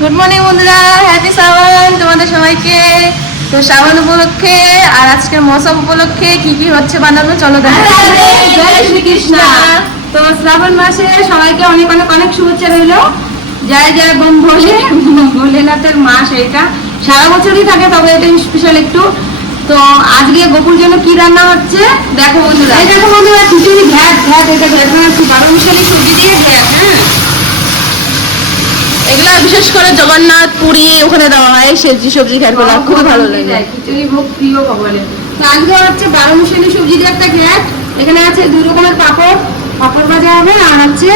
Good morning বন্ধুরা। Happy Shravan তোমাদের সবাইকে। তো শ্রাবণ উপলক্ষে আর আজকের মৌসুম উপলক্ষে কি কি হচ্ছে বানানো? চলো দেখা। জয় শ্রীকৃষ্ণ। তো শ্রাবণ মাসে সবাইকে অনেক অনেক অনেক শুভেচ্ছা রইল। জয় জয় বোম ভোলে। ভোলেনাথের মাস এটা সারা বছরই থাকে তবে এটা স্পেশাল একটু। তো আজকে গোপুর জন্য কি রান্না হচ্ছে দেখো বন্ধুরা। এই দেখো বন্ধুরা খিচুড়ি ঘ্যাট ঘ্যাট এটা ঘ্যাট বানাচ্ছি বারো মিশালি সবজি দিয়ে ঘ্যাট হ্যাঁ। এগুলো বিশেষ করে জগন্নাথ পুরী ওখানে দেওয়া হয় সবজি সবজি খেয়ে খুবই ভালো লাগে। খিচুড়ি ভোগ প্রিয় ভগবানের। আজকে হচ্ছে বারো মিশালি সবজি দিয়ে একটা ঘ্যাট। এখানে আছে দুই রকমের পাপড়। পাপড় ভাজা হবে আর হচ্ছে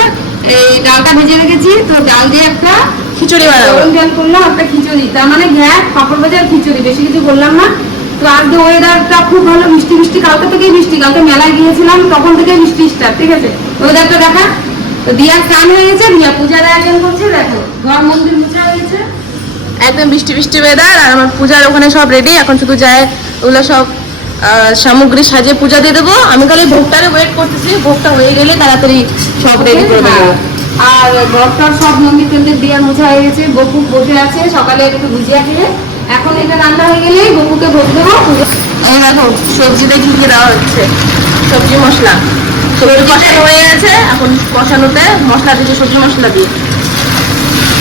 এই ডালটা ভেজে রেখেছি। তো ডাল দিয়ে একটা খিচুড়ি বানাবো। জল করলাম একটা খিচুড়ি। তার মানে ঘ্যাট পাপড় ভাজা আর খিচুড়ি বেশি কিছু বললাম না। তো আজকে ওয়েদারটা খুব ভালো মিষ্টি মিষ্টি কালকে থেকেই মিষ্টি? কালকে মেলায় গিয়েছিলাম তখন থেকে মিষ্টি স্টার্ট ঠিক আছে? ওয়েদারটা দেখা। তো দিয়া স্নান হয়ে গেছে দিয়া পূজার আয়োজন করছে দেখো ঘর মন্দির মুছা হয়ে গেছে একদম বৃষ্টি বৃষ্টি ওয়েদার আর আমার পূজার ওখানে সব রেডি এখন শুধু যায় ওগুলো সব সামগ্রী সাজিয়ে পূজা দিয়ে দেবো। আমি খালি ভোগটারে ওয়েট করতেছি ভোগটা হয়ে গেলে তাড়াতাড়ি সব রেডি করে দেবো। আর ঘরটার সব মন্দির টন্দির দিয়ে মোছা হয়ে গেছে গপু বসে আছে সকালে একটু ভুজিয়া খেয়ে। এখন এটা রান্না হয়ে গেলেই গপুকে ভোগ দেবো। এই দেখো সবজিতে কি কি দেওয়া হচ্ছে? সবজি মশলা। সবজি কষানো হয়ে গেছে এখন কষানোতে মশলা দিচ্ছে সবজি মশলা দিয়ে।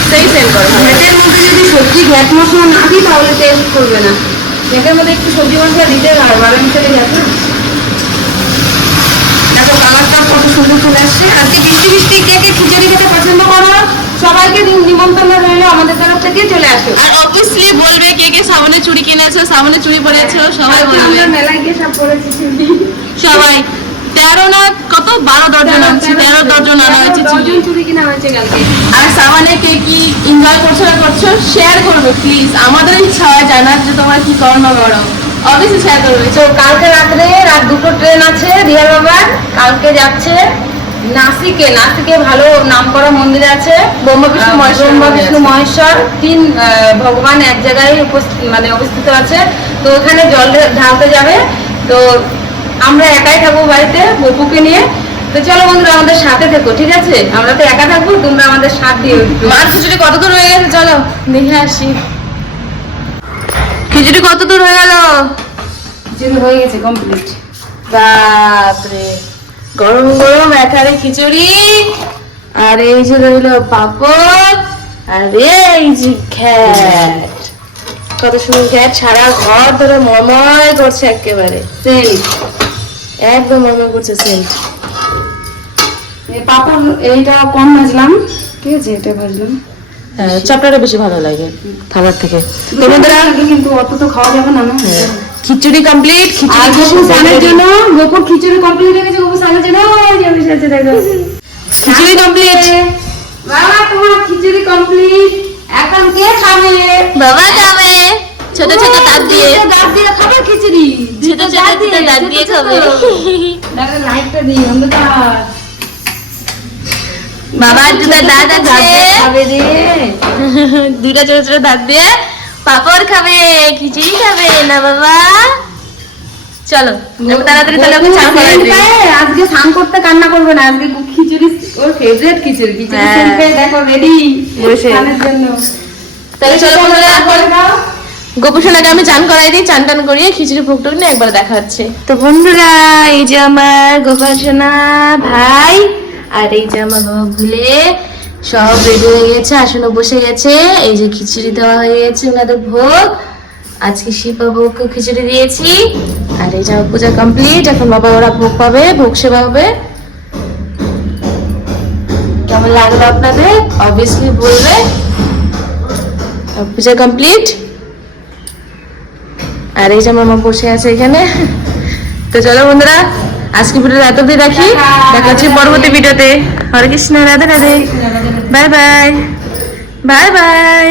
সেই সেল করে। ঘ্যাটের মধ্যে যদি সবজি ঘ্যাট মশলা না দিই তাহলে টেস্ট করবে না। ঘ্যাটের মধ্যে একটু সবজি মশলা দিতে হয় বারো মিশালে ঘ্যাট না দেখো কালারটা কত সুন্দর চলে আসছে। আজকে বৃষ্টি বৃষ্টি কে কে খিচুড়ি খেতে পছন্দ করো। সবাইকে নিমন্ত্রণ রইল আমাদের তরফ থেকে চলে আসো। আর অবভিয়াসলি বলবে কে কে সামনে চুড়ি কিনেছো সামনে চুড়ি পরেছো সবাই বলবে। আমরা মেলায় গিয়ে সব সবাই। তেরো না কত? বারো দর্জন আনছি তেরো দর্জন আনা হয়েছে দশজন চুড়ি কিনা হয়েছে কালকে। আর সামানে কে কি এনজয় করছ না করছ শেয়ার করবে প্লিজ আমাদের ইচ্ছা হয় জানার যে তোমরা কি করো না করো? অবভিয়াসলি শেয়ার করবে। তো কালকে রাত্রে রাত দুটো ট্রেন আছে রিয়ার বাবার। কালকে যাচ্ছে নাসিকে। নাসিকে ভালো নামকরা মন্দির আছে। ব্রহ্মা বিষ্ণু মহেশ্বর। ব্রহ্মা বিষ্ণু মহেশ্বর। তিন আহ, ভগবান এক জায়গায় উপস্থিত মানে অবস্থিত আছে। তো ওখানে জল ঢালতে যাবে। তো আমরা একাই থাকব বাড়িতে বপুকে নিয়ে। তো চলো বন্ধুরা আমাদের সাথে থেকো ঠিক আছে? আমরা তো একা থাকব তোমরা আমাদের সাথ দিও। মার খিচুড়ি কত দূর হয়ে গেছে চলো দেখে আসি। খিচুড়ি কত দূর হয়ে গেল? খিচুড়ি হয়ে গেছে কমপ্লিট বাপরে। গরম গরম একারে খিচুড়ি। আর এই যে রইল পাপড় আর এই যে ঘ্যাট কত সুন্দর ঘ্যাট সারা ঘর ধরে মময় করছে একেবারে। একদম মময় করছে এই পাপড় এইটা কম ভাজলাম। ঠিক আছে এটা ভাজলাম হ্যাঁ চপটাটা বেশি ভালো লাগে খাবার থেকে। তোমাদের আগে কিন্তু অত তো খাওয়া যাবে না না। খিচুড়ি কমপ্লিট খিচুড়ি গোপুর স্নানের জন্য গোপুর খিচুড়ি কমপ্লিট হয়ে গেছে গোপুর স্নানের জন্য। খিচুড়ি কমপ্লিট বাবা তোমার খিচুড়ি কমপ্লিট এখন কে খাবে? বাবা ছোট ছোট দাঁত দিয়ে। দাঁত দিয়ে খাবে খিচুড়ি। ছোট ছোট ছোট দাঁত দিয়ে খাবে। লাইটটা দিই অন্ধকার। বাবার দুটো দাঁত আছে। দুটা ছোট ছোট দাঁত দিয়ে পাপড় খাবে খিচুড়ি খাবে না বাবা? চলো তাড়াতাড়ি তাহলে ওকে করাই দিই আজকে স্নান করতে কান্না করবে না আজকে খিচুড়ি ওর ফেভারিট খিচুড়ি। খিচুড়ি হ্যাঁ। সেন্ট পেয়ে দেখো রেডি বসে। জন্য। তাহলে চলো বন্ধুরা করে গোপুসোনাকে আমি চান করাই দিই, চান টান করিয়ে খিচুড়ি ভোগ টোক একবার দেখা হচ্ছে। তো বন্ধুরা, এই যে আমার গোপাল ভাই, আর এই যে আমার বাবা ভুলে সব রেডি হয়ে গেছে, আসনে বসে গেছে, এই যে খিচুড়ি দেওয়া হয়ে গেছে ওনাদের ভোগ। আজকে শিপা ভোগকে খিচুড়ি দিয়েছি, আর এই যে পূজা কমপ্লিট এখন বাবা ওরা ভোগ পাবে, ভোগ সেবা হবে। কেমন লাগল আপনাদের? অবভিয়াসলি বলবে। পূজা কমপ্লিট আর এই যে মামা বসে আছে এখানে। তো চলো বন্ধুরা আজকে ভিডিওটা এত অব্দি রাখি। দেখা হচ্ছে পরবর্তী ভিডিওতে। হরে Krishna Radhe Radhe. Bye bye. Bye bye.